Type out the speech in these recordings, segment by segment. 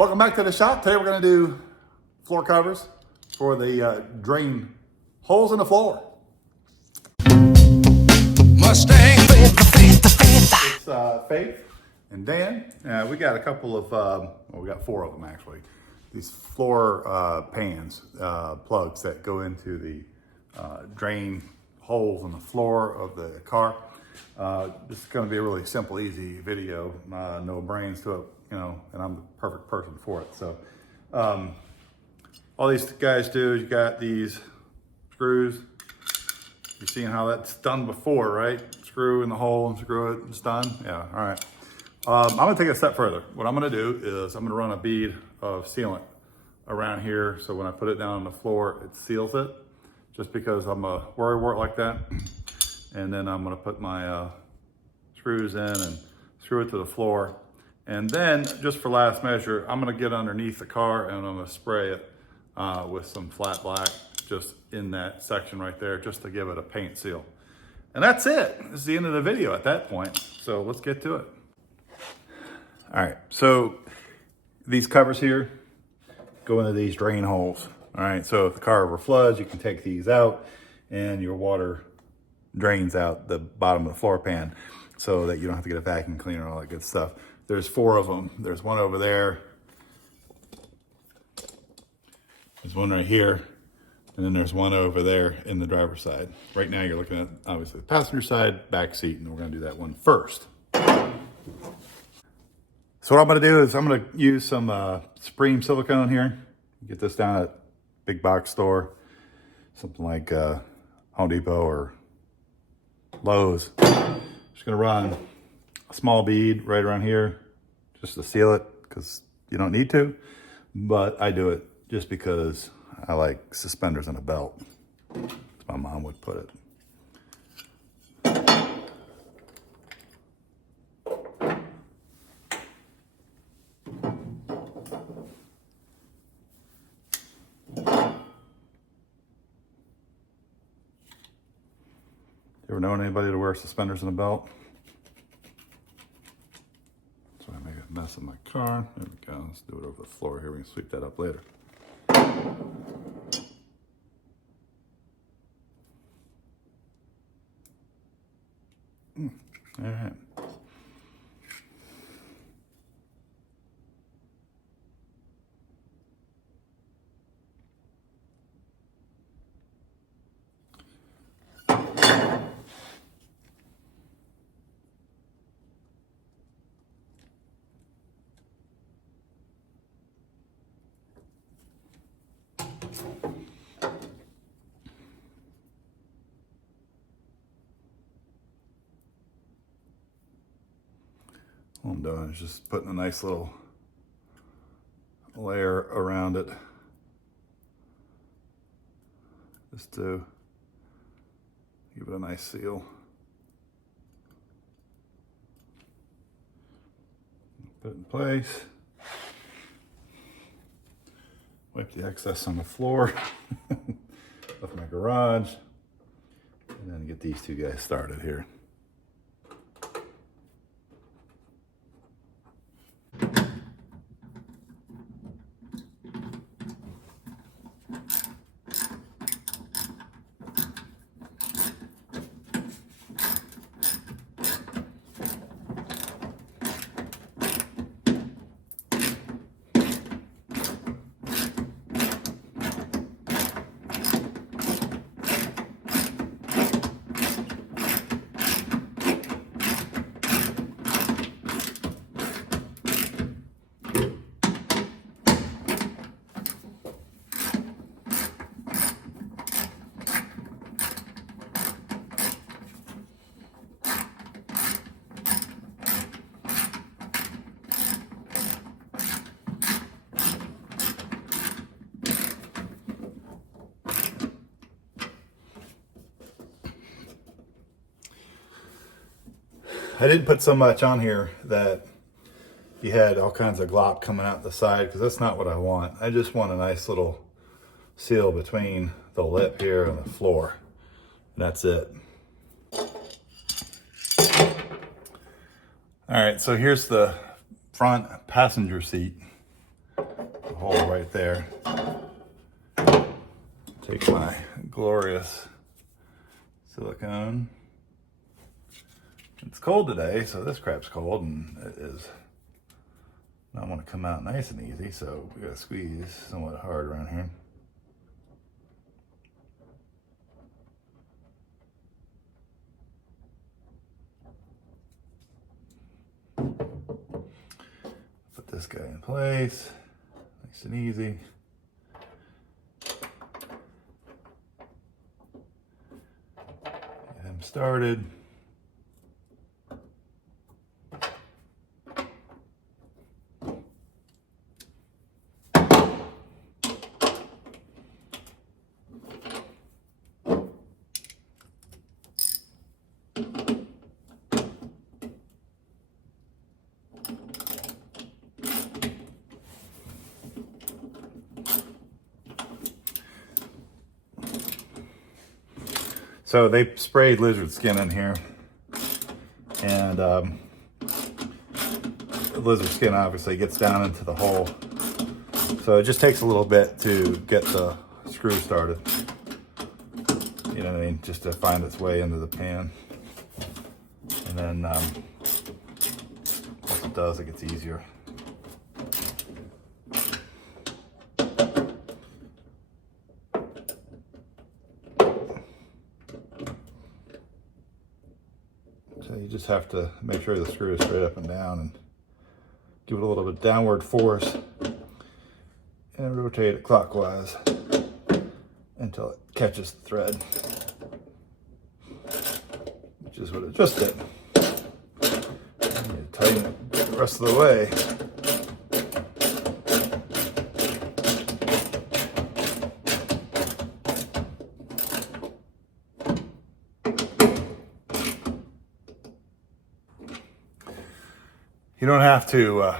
Welcome back to the shop. Today we're going to do floor covers for the drain holes in the floor. Mustang. It's Faith and Dan. We got a couple of, well, we got 4 of them actually. These floor pans, plugs that go into the drain holes in the floor of the car. This is going to be a really simple, easy video. No brains to it, you know, and I'm the perfect person for it. So all these guys do is you got these screws. You've seen how that's done before, right? Screw in the hole and screw it, it's done. Yeah, all right. I'm gonna take it a step further. What I'm gonna do is I'm gonna run a bead of sealant around here, so when I put it down on the floor, it seals it, just because I'm a worrywart like that. And then I'm gonna put my screws in and screw it to the floor. And then, just for last measure, I'm gonna get underneath the car and I'm gonna spray it with some flat black just in that section right there, just to give it a paint seal. And that's it. This is the end of the video at that point. So let's get to it. All right, so these covers here go into these drain holes. All right, so if the car ever floods, you can take these out and your water drains out the bottom of the floor pan so that you don't have to get a vacuum cleaner and all that good stuff. There's 4 of them. There's one over there. There's one right here. And then there's one over there in the driver's side. Right now you're looking at, obviously, the passenger side, back seat, and we're gonna do that one first. So what I'm gonna do is I'm gonna use some Supreme silicone here. Get this down at big box store, something like Home Depot or Lowe's. Just gonna run a small bead right around here just to seal it, because you don't need to, but I do it just because I like suspenders in a belt, as my mom would put it. You ever known anybody to wear suspenders in a belt? So I make a mess of my car. There we go. Let's do it over the floor here. We can sweep that up later. All right. All I'm doing is just putting a nice little layer around it, just to give it a nice seal. Put it in place. Wipe the excess on the floor of my garage, and then get these 2 guys started here. I didn't put so much on here that you had all kinds of glop coming out the side, because that's not what I want. I just want a nice little seal between the lip here and the floor. And that's it. All right, so here's the front passenger seat. a hole right there. Take my glorious silicone. It's cold today, so this crap's cold, and it is not want to come out nice and easy, so we gotta squeeze somewhat hard around here. Put this guy in place, nice and easy. Get him started. So they sprayed lizard skin in here, and the lizard skin obviously gets down into the hole. So it just takes a little bit to get the screw started. You know what I mean? Just to find its way into the pan. And then once it does, it gets easier. So you just have to make sure the screw is straight up and down and give it a little bit of downward force and rotate it clockwise until it catches the thread, which is what it just did. And you tighten it the rest of the way. You don't have to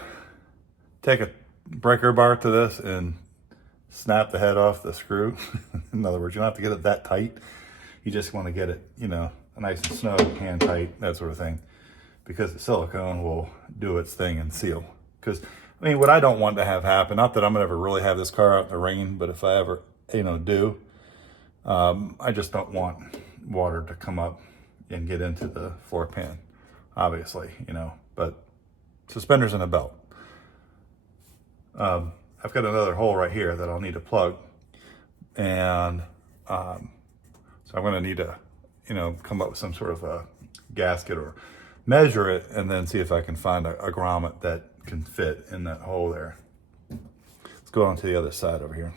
take a breaker bar to this and snap the head off the screw. In other words, you don't have to get it that tight. You just want to get it, you know, nice and snug, hand tight, that sort of thing. Because the silicone will do its thing and seal. Because, I mean, what I don't want to have happen, not that I'm going to ever really have this car out in the rain, but if I ever, you know, do, I just don't want water to come up and get into the floor pan, obviously, you know, but suspenders and a belt. I've got another hole right here that I'll need to plug, and so I'm going to need to, you know, come up with some sort of a gasket or measure it, and then see if I can find a grommet that can fit in that hole there. Let's go on to the other side over here.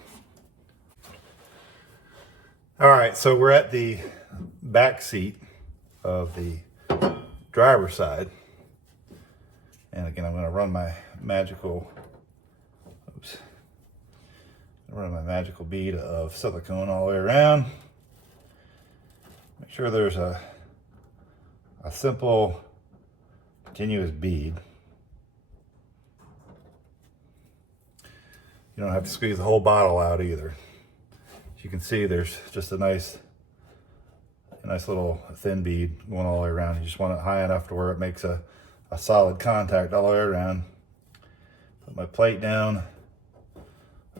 All right, so we're at the back seat of the driver's side. And again, I'm going to run my magical, bead of silicone all the way around. Make sure there's a simple continuous bead. You don't have to squeeze the whole bottle out either. As you can see, there's just a nice little thin bead going all the way around. You just want it high enough to where it makes a solid contact all the way around. Put my plate down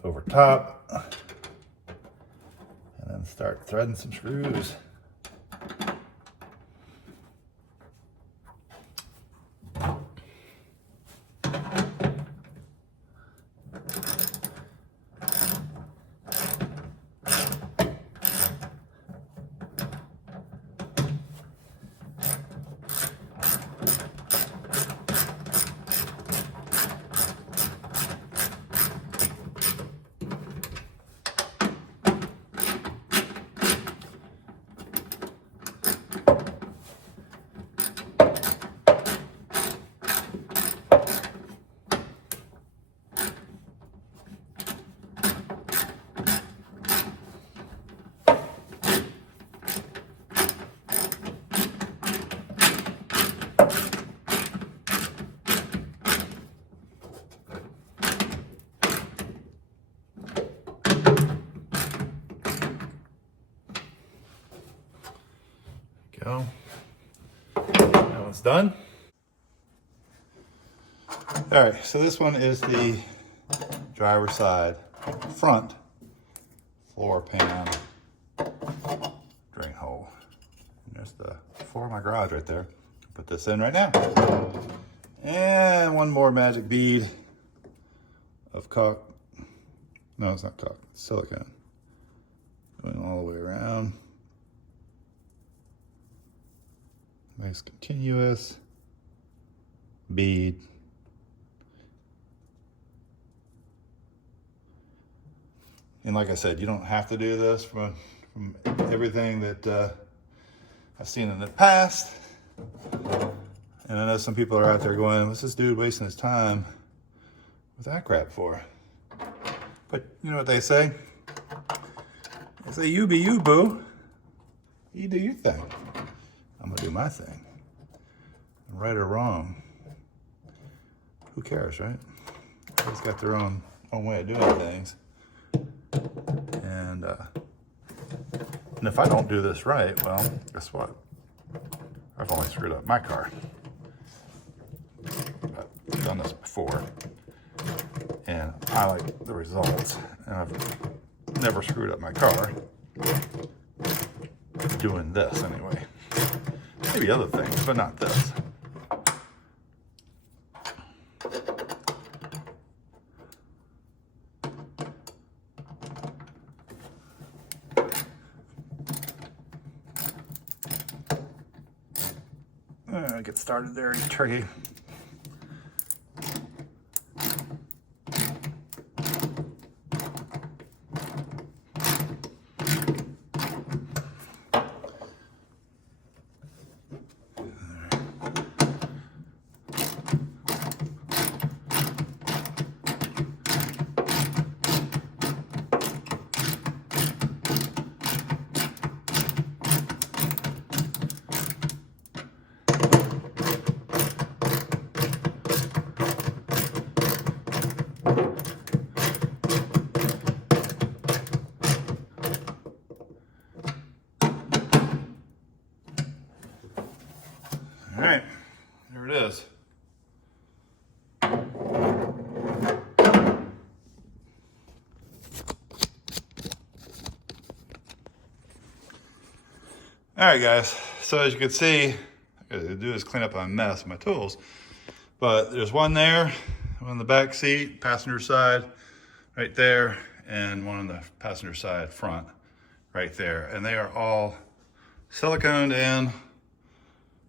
over top, and then start threading some screws. Go. That one's done. All right, so this one is the driver's side front floor pan drain hole. And there's the floor of my garage right there. Put this in right now. And one more magic bead of caulk. No, it's not caulk, it's silicone. Going all the way around. Nice continuous bead. And like I said, you don't have to do this from everything that I've seen in the past. And I know some people are out there going, what's this dude wasting his time with that crap for? But you know what they say? They say, you be you, boo. You do your thing. I'm gonna do my thing. Right or wrong, who cares, right? Everybody's got their own way of doing things. And if I don't do this right, well, guess what? I've only screwed up my car. I've done this before, and I like the results, and I've never screwed up my car doing this anyway. Maybe other things, but not this. Get started there, you turkey. All right, there it is. All right, guys, so as you can see, what I gotta do is clean up my mess, my tools. But there's one there, one on the back seat, passenger side, right there, and one on the passenger side front, right there. And they are all siliconed in,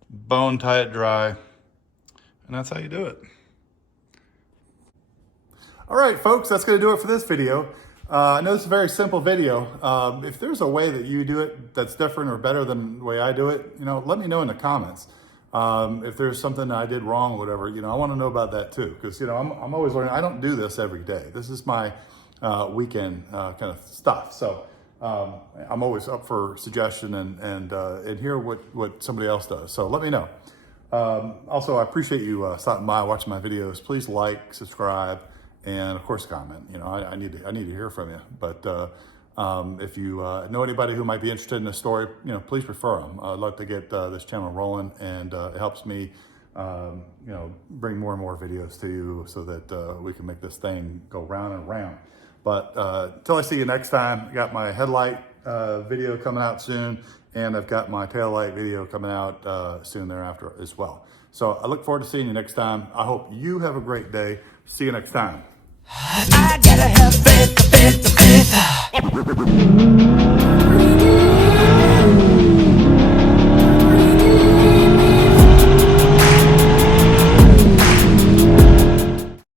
bone tie it dry, and that's how you do it. All right, folks, that's going to do it for this video. I know it's a very simple video. If there's a way that you do it that's different or better than the way I do it, let me know in the comments. If there's something I did wrong or whatever, I want to know about that too, because I'm always learning. I don't do this every day. This is my weekend kind of stuff. So I'm always up for suggestion and hear what somebody else does. So let me know. Also, I appreciate you stopping by, watching my videos. Please like, subscribe, and of course comment. I need to hear from you. But if you know anybody who might be interested in this story, please refer them. I'd love to get this channel rolling, and it helps me, bring more and more videos to you so that we can make this thing go round and round. But until I see you next time, I got my headlight video coming out soon, and I've got my taillight video coming out soon thereafter as well. So I look forward to seeing you next time. I hope you have a great day. See you next time. I gotta have faith.